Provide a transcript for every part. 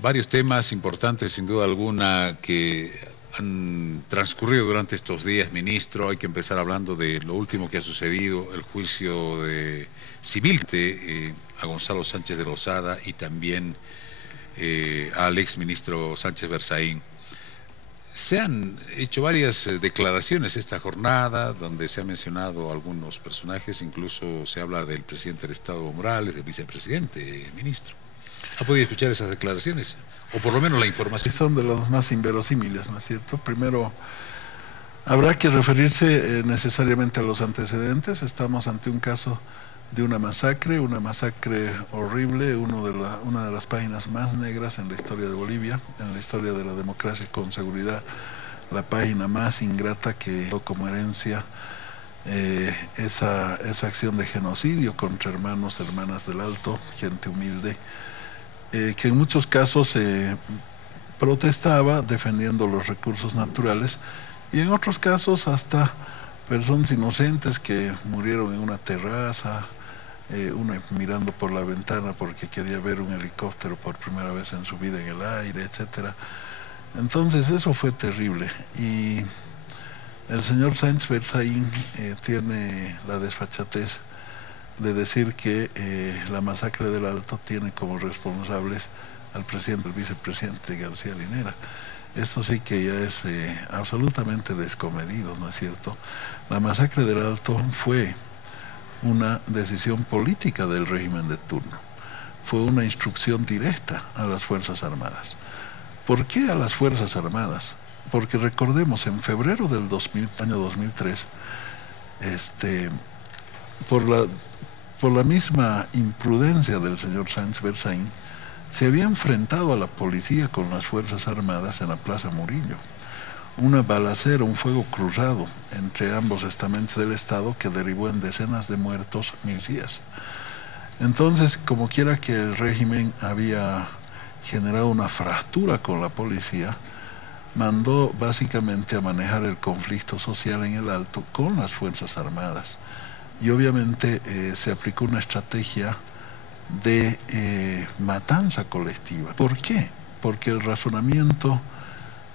Varios temas importantes, sin duda alguna, que han transcurrido durante estos días, ministro. Hay que empezar hablando de lo último que ha sucedido, el juicio civil a Gonzalo Sánchez de Lozada y también al exministro Sánchez Berzaín. Se han hecho varias declaraciones esta jornada, donde se han mencionado algunos personajes, incluso se habla del presidente del Estado, Evo Morales, del vicepresidente, ministro. ¿Ha podido escuchar esas declaraciones? O por lo menos la información. Son de los más inverosímiles, ¿no es cierto? Primero, habrá que referirse necesariamente a los antecedentes. Estamos ante un caso de una masacre horrible, una de las páginas más negras en la historia de Bolivia, en la historia de la democracia, con seguridad la página más ingrata que como herencia esa acción de genocidio contra hermanos, hermanas del Alto, gente humilde, que en muchos casos protestaba defendiendo los recursos naturales, y en otros casos hasta personas inocentes que murieron en una terraza, uno mirando por la ventana porque quería ver un helicóptero por primera vez en su vida en el aire, etcétera. Entonces eso fue terrible, y el señor Sánchez Berzaín tiene la desfachatez de decir que la masacre del Alto tiene como responsables al presidente, al vicepresidente García Linera. Esto sí que ya es absolutamente descomedido, ¿no es cierto? La masacre del Alto fue una decisión política del régimen de turno, fue una instrucción directa a las Fuerzas Armadas. ¿Por qué a las Fuerzas Armadas? Porque recordemos, en febrero del año 2003, por la misma imprudencia del señor Sánchez Berzaín, se había enfrentado a la policía con las Fuerzas Armadas en la Plaza Murillo. Una balacera, un fuego cruzado entre ambos estamentos del Estado que derivó en decenas de muertos, milicias. Entonces, como quiera que el régimen había generado una fractura con la policía, mandó básicamente a manejar el conflicto social en el Alto con las Fuerzas Armadas. Y obviamente se aplicó una estrategia de matanza colectiva. ¿Por qué? Porque el razonamiento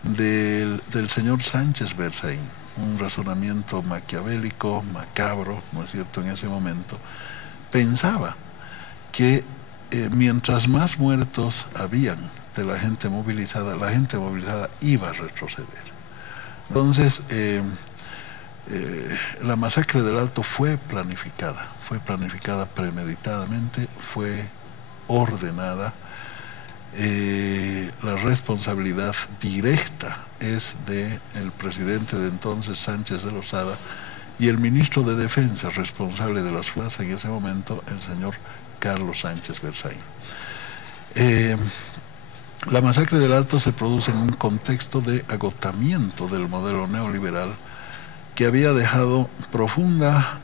del señor Sánchez Berzaín, un razonamiento maquiavélico, macabro, ¿no es cierto?, en ese momento, pensaba que mientras más muertos habían de la gente movilizada iba a retroceder. Entonces, la masacre del Alto fue planificada premeditadamente, fue ordenada. La responsabilidad directa es del presidente de entonces, Sánchez de Lozada, y el ministro de Defensa responsable de las fuerzas en ese momento, el señor Carlos Sánchez Berzaín. La masacre del Alto se produce en un contexto de agotamiento del modelo neoliberal que había dejado profunda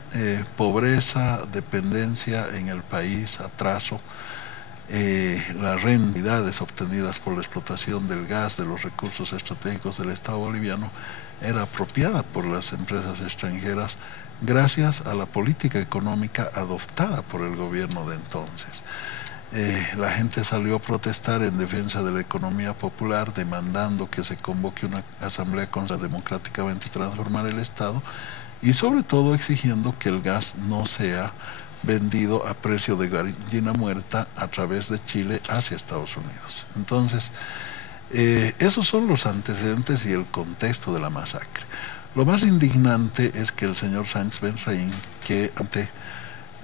pobreza, dependencia en el país, atraso. Las rentabilidades obtenidas por la explotación del gas, de los recursos estratégicos del Estado boliviano, era apropiada por las empresas extranjeras gracias a la política económica adoptada por el gobierno de entonces. La gente salió a protestar en defensa de la economía popular, demandando que se convoque una asamblea contra democráticamente transformar el Estado, y sobre todo exigiendo que el gas no sea vendido a precio de gallina muerta a través de Chile hacia Estados Unidos. Entonces, esos son los antecedentes y el contexto de la masacre. Lo más indignante es que el señor Sánchez Berzaín, que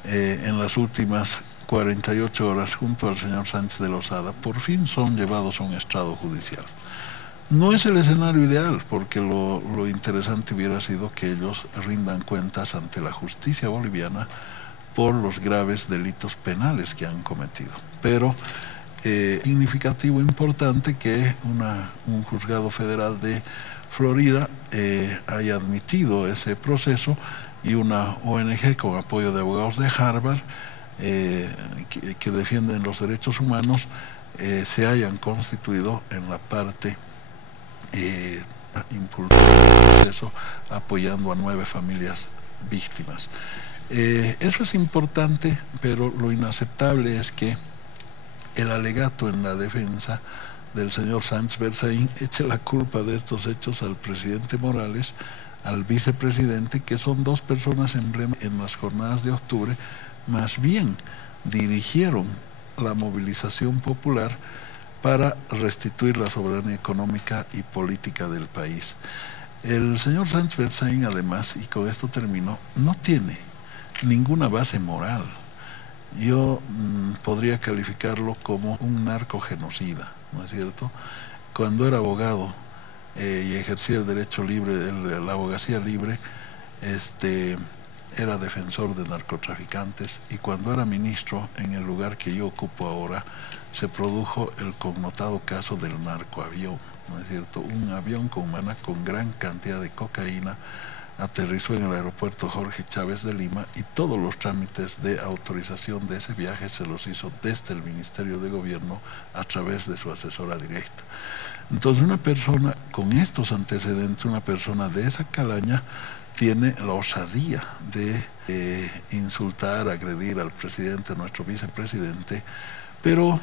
en las últimas 48 horas junto al señor Sánchez de Lozada, por fin son llevados a un estrado judicial. No es el escenario ideal, porque lo interesante hubiera sido que ellos rindan cuentas ante la justicia boliviana por los graves delitos penales que han cometido. Pero significativo, importante que un juzgado federal de Florida haya admitido ese proceso, y una ONG con apoyo de abogados de Harvard que defienden los derechos humanos se hayan constituido en la parte impulsora del proceso, apoyando a 9 familias víctimas. Eso es importante, pero lo inaceptable es que el alegato en la defensa del señor Sánchez Berzaín eche la culpa de estos hechos al presidente Morales, al vicepresidente, que son dos personas emblema en las jornadas de octubre, más bien dirigieron la movilización popular para restituir la soberanía económica y política del país. El señor Sánchez Berzaín, además, y con esto termino, no tiene ninguna base moral. Yo podría calificarlo como un narcogenocida, ¿no es cierto? Cuando era abogado y ejercía el derecho libre, la abogacía libre, era defensor de narcotraficantes, y cuando era ministro, en el lugar que yo ocupo ahora, se produjo el connotado caso del narcoavión, ¿no es cierto? Un avión con gran cantidad de cocaína aterrizó en el aeropuerto Jorge Chávez de Lima, y todos los trámites de autorización de ese viaje se los hizo desde el Ministerio de Gobierno a través de su asesora directa. Entonces, una persona con estos antecedentes, una persona de esa calaña, tiene la osadía de insultar, agredir al presidente, nuestro vicepresidente, pero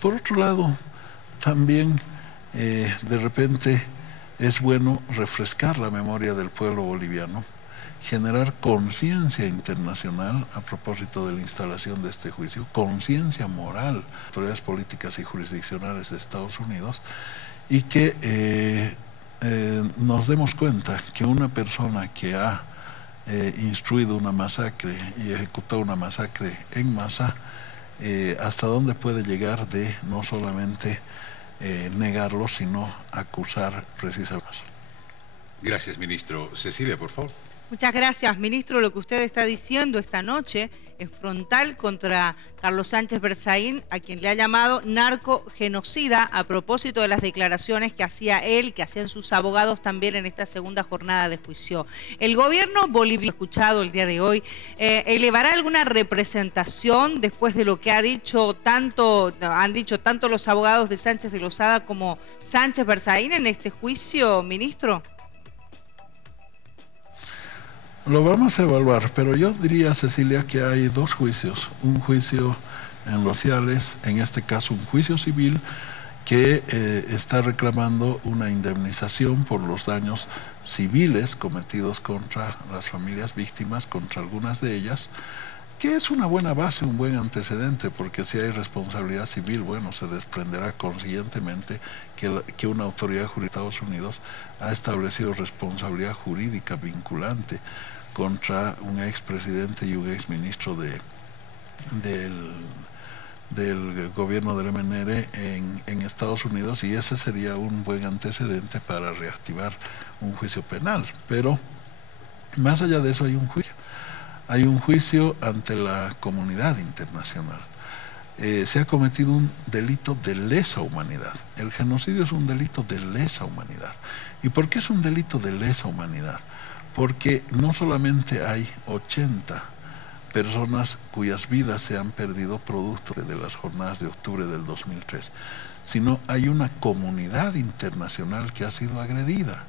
por otro lado también de repente es bueno refrescar la memoria del pueblo boliviano, generar conciencia internacional a propósito de la instalación de este juicio, conciencia moral, autoridades políticas y jurisdiccionales de Estados Unidos, y que nos demos cuenta que una persona que ha instruido una masacre y ejecutado una masacre en masa, hasta dónde puede llegar de no solamente negarlo, sino acusar precisamente. Gracias, ministro. Cecilia, por favor. Muchas gracias, ministro. Lo que usted está diciendo esta noche es frontal contra Carlos Sánchez Berzaín, a quien le ha llamado narcogenocida a propósito de las declaraciones que hacía él, que hacían sus abogados también en esta segunda jornada de juicio. El gobierno boliviano, escuchado el día de hoy, ¿elevará alguna representación después de lo que han dicho tanto los abogados de Sánchez de Lozada como Sánchez Berzaín en este juicio, ministro? Lo vamos a evaluar, pero yo diría, Cecilia, que hay dos juicios. Un juicio en los sociales, en este caso un juicio civil, que está reclamando una indemnización por los daños civiles cometidos contra las familias víctimas, contra algunas de ellas, que es una buena base, un buen antecedente, porque si hay responsabilidad civil, bueno, se desprenderá conscientemente que una autoridad jurídica de Estados Unidos ha establecido responsabilidad jurídica vinculante contra un expresidente y un exministro del gobierno del MNR en Estados Unidos, y ese sería un buen antecedente para reactivar un juicio penal. Pero más allá de eso hay un juicio ante la comunidad internacional. Se ha cometido un delito de lesa humanidad. El genocidio es un delito de lesa humanidad. ¿Y por qué es un delito de lesa humanidad? Porque no solamente hay 80 personas cuyas vidas se han perdido producto de las jornadas de octubre del 2003, sino hay una comunidad internacional que ha sido agredida.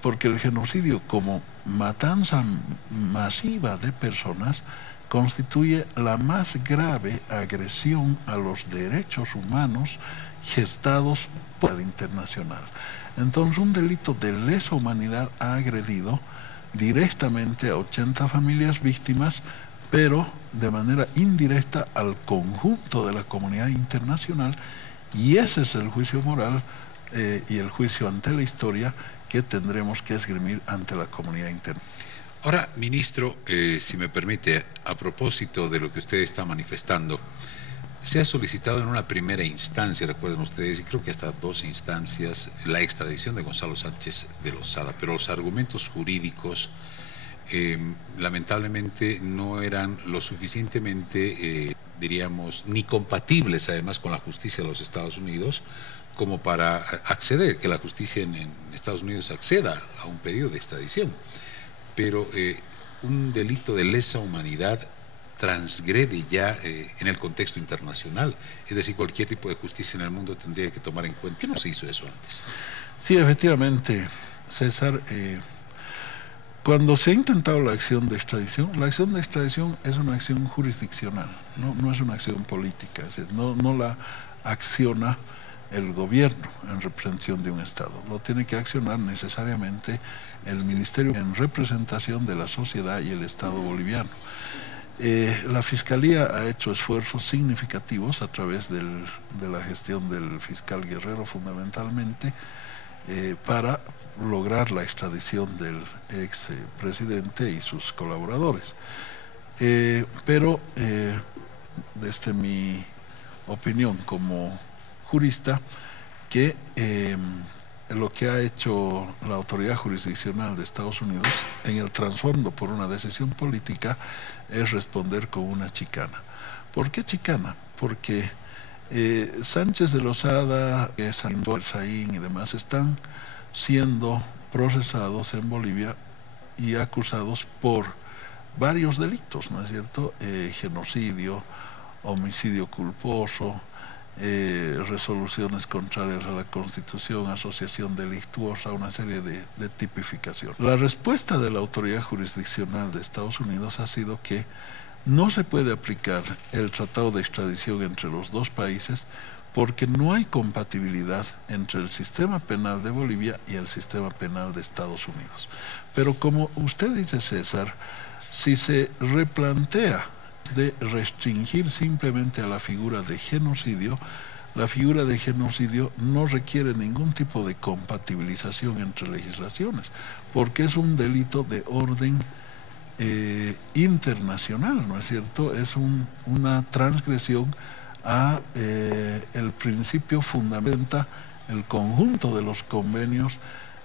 Porque el genocidio, como matanza masiva de personas, constituye la más grave agresión a los derechos humanos gestados por la internacional. Entonces, un delito de lesa humanidad ha agredido directamente a 80 familias víctimas, pero de manera indirecta al conjunto de la comunidad internacional, y ese es el juicio moral y el juicio ante la historia que tendremos que esgrimir ante la comunidad internacional. Ahora, ministro, si me permite, a propósito de lo que usted está manifestando, se ha solicitado en una primera instancia, recuerden ustedes, y creo que hasta 2 instancias, la extradición de Gonzalo Sánchez de Lozada, pero los argumentos jurídicos lamentablemente no eran lo suficientemente, diríamos, ni compatibles además con la justicia de los Estados Unidos, como para acceder, que la justicia en Estados Unidos acceda a un pedido de extradición. Pero un delito de lesa humanidad transgrede ya en el contexto internacional, es decir, cualquier tipo de justicia en el mundo tendría que tomar en cuenta. ¿Qué no se hizo eso antes? Sí, efectivamente, César, Cuando se ha intentado la acción de extradición es una acción jurisdiccional, no es una acción política, es decir, no la acciona el gobierno en representación de un Estado, lo tiene que accionar necesariamente el Ministerio en representación de la sociedad y el Estado boliviano. La Fiscalía ha hecho esfuerzos significativos a través de la gestión del fiscal Guerrero fundamentalmente, para lograr la extradición del ex presidente y sus colaboradores. Pero desde mi opinión como jurista, que lo que ha hecho la autoridad jurisdiccional de Estados Unidos en el trasfondo por una decisión política es responder con una chicana. ¿Por qué chicana? Porque Sánchez de Lozada, Berzaín y demás están siendo procesados en Bolivia y acusados por varios delitos, ¿no es cierto? Genocidio, homicidio culposo, resoluciones contrarias a la Constitución, asociación delictuosa, una serie de tipificaciones. La respuesta de la autoridad jurisdiccional de Estados Unidos ha sido que no se puede aplicar el tratado de extradición entre los dos países porque no hay compatibilidad entre el sistema penal de Bolivia y el sistema penal de Estados Unidos. Pero como usted dice, César, si se replantea de restringir simplemente a la figura de genocidio, la figura de genocidio no requiere ningún tipo de compatibilización entre legislaciones, porque es un delito de orden internacional, ¿no es cierto? Es una transgresión a el principio fundamenta el conjunto de los convenios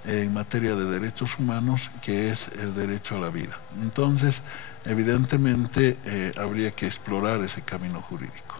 en materia de derechos humanos, que es el derecho a la vida. Entonces, evidentemente, habría que explorar ese camino jurídico.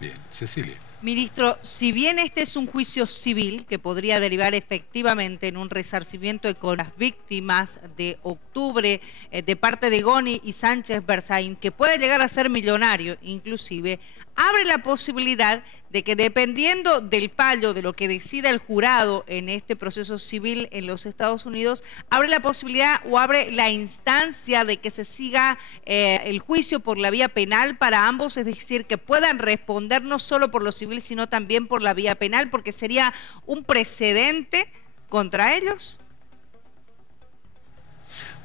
Bien, Cecilia. Ministro, si bien este es un juicio civil que podría derivar efectivamente en un resarcimiento con las víctimas de octubre de parte de Goni y Sánchez Berzaín, que puede llegar a ser millonario inclusive, abre la posibilidad de que dependiendo del fallo de lo que decida el jurado en este proceso civil en los Estados Unidos, abre la posibilidad o abre la instancia de que se siga el juicio por la vía penal para ambos, es decir, que puedan responder no solo por lo civil, sino también por la vía penal, porque sería un precedente contra ellos.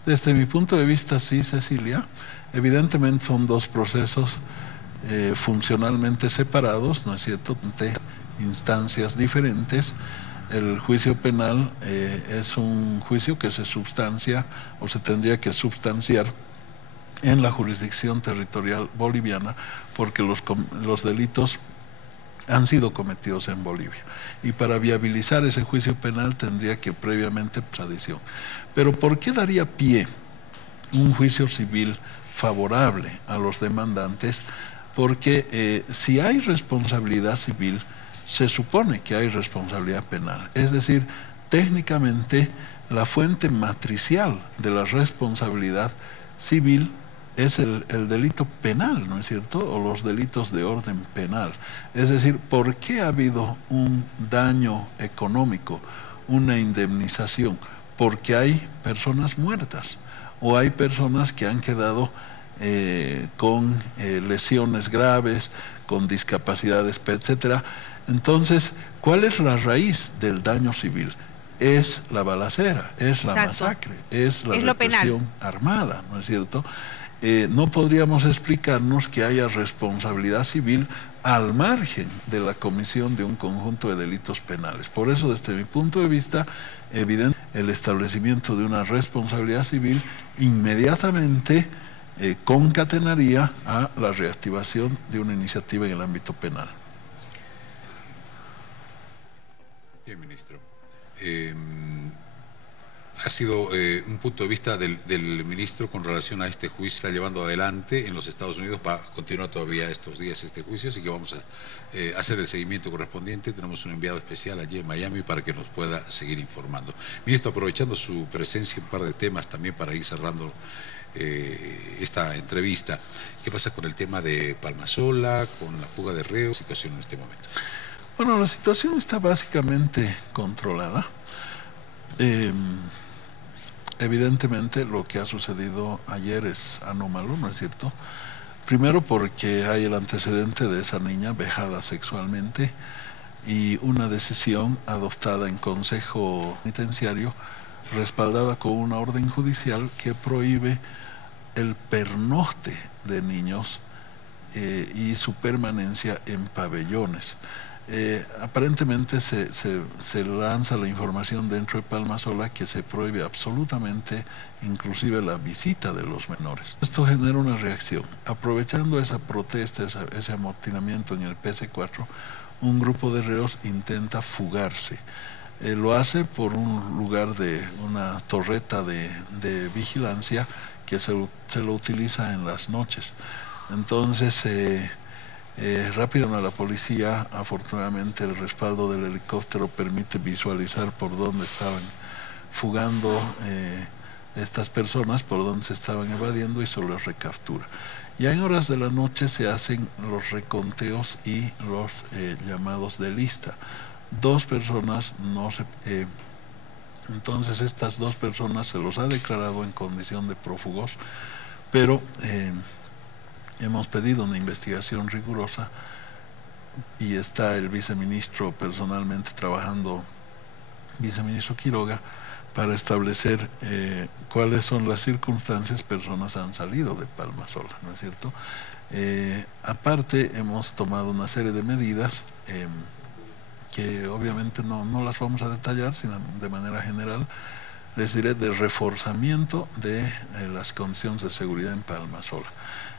Desde mi punto de vista, sí, Cecilia. Evidentemente son dos procesos funcionalmente separados, ¿no es cierto?, de instancias diferentes. El juicio penal es un juicio que se substancia o se tendría que substanciar en la jurisdicción territorial boliviana, porque los delitos han sido cometidos en Bolivia, y para viabilizar ese juicio penal tendría que previamente extradición. Pero ¿por qué daría pie un juicio civil favorable a los demandantes? Porque si hay responsabilidad civil, se supone que hay responsabilidad penal. Es decir, técnicamente la fuente matricial de la responsabilidad civil es el delito penal, ¿no es cierto?, o los delitos de orden penal. Es decir, ¿por qué ha habido un daño económico, una indemnización? Porque hay personas muertas, o hay personas que han quedado con lesiones graves, con discapacidades, etcétera. Entonces, ¿cuál es la raíz del daño civil? Es la balacera, es la masacre, es la represión armada, ¿no es cierto? No podríamos explicarnos que haya responsabilidad civil al margen de la comisión de un conjunto de delitos penales. Por eso, desde mi punto de vista, evidente el establecimiento de una responsabilidad civil inmediatamente concatenaría a la reactivación de una iniciativa en el ámbito penal. Bien, ministro. Ha sido un punto de vista del ministro con relación a este juicio que está llevando adelante en los Estados Unidos. Va a continuar todavía estos días este juicio, así que vamos a hacer el seguimiento correspondiente. Tenemos un enviado especial allí en Miami para que nos pueda seguir informando. Ministro, aprovechando su presencia, un par de temas también para ir cerrando esta entrevista. ¿Qué pasa con el tema de Palmasola, con la fuga de reos, situación en este momento? Bueno, la situación está básicamente controlada. evidentemente lo que ha sucedido ayer es anómalo, ¿no es cierto? Primero porque hay el antecedente de esa niña vejada sexualmente y una decisión adoptada en consejo penitenciario respaldada con una orden judicial que prohíbe el pernocte de niños y su permanencia en pabellones. Aparentemente se lanza la información dentro de Palmasola que se prohíbe absolutamente inclusive la visita de los menores. Esto genera una reacción. Aprovechando esa protesta, ese amotinamiento en el PC4, un grupo de reos intenta fugarse. Lo hace por un lugar de una torreta de vigilancia que se lo utiliza en las noches. Entonces rápido a la policía. Afortunadamente el respaldo del helicóptero permite visualizar por dónde estaban fugando estas personas, por dónde se estaban evadiendo, y se los recaptura. Ya en horas de la noche se hacen los reconteos y los llamados de lista. Dos personas entonces estas dos personas se los ha declarado en condición de prófugos, pero hemos pedido una investigación rigurosa y está el viceministro personalmente trabajando, viceministro Quiroga, para establecer cuáles son las circunstancias. Personas han salido de Palmasola, ¿no es cierto? Aparte hemos tomado una serie de medidas que obviamente no las vamos a detallar, sino de manera general les diré, de reforzamiento de las condiciones de seguridad en Palmasola.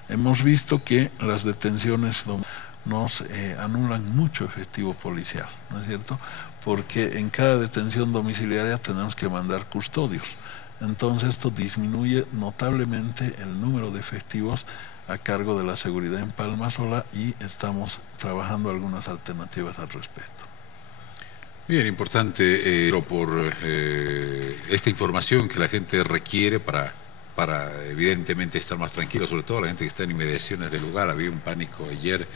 Hemos visto que las detenciones nos anulan mucho efectivo policial, ¿no es cierto? Porque en cada detención domiciliaria tenemos que mandar custodios. Entonces esto disminuye notablemente el número de efectivos a cargo de la seguridad en Palmasola y estamos trabajando algunas alternativas al respecto. Bien, importante por esta información que la gente requiere para evidentemente estar más tranquilo, sobre todo la gente que está en inmediaciones del lugar. Había un pánico ayer,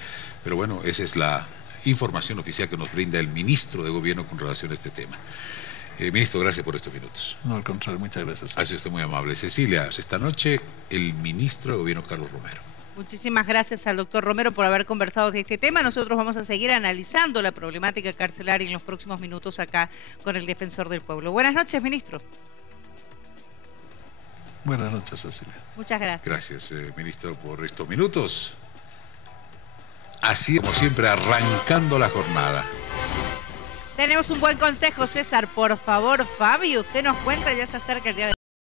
pero bueno, esa es la información oficial que nos brinda el ministro de Gobierno con relación a este tema. Ministro, gracias por estos minutos. No, al contrario, muchas gracias. Ha sido usted muy amable. Cecilia, esta noche el ministro de Gobierno, Carlos Romero. Muchísimas gracias al doctor Romero por haber conversado de este tema. Nosotros vamos a seguir analizando la problemática carcelaria en los próximos minutos acá con el Defensor del Pueblo. Buenas noches, ministro. Buenas noches, Cecilia. Muchas gracias. Gracias, ministro, por estos minutos. Así como siempre, arrancando la jornada. Tenemos un buen consejo, César. Por favor, Fabio, usted nos cuenta, ya se acerca el día de...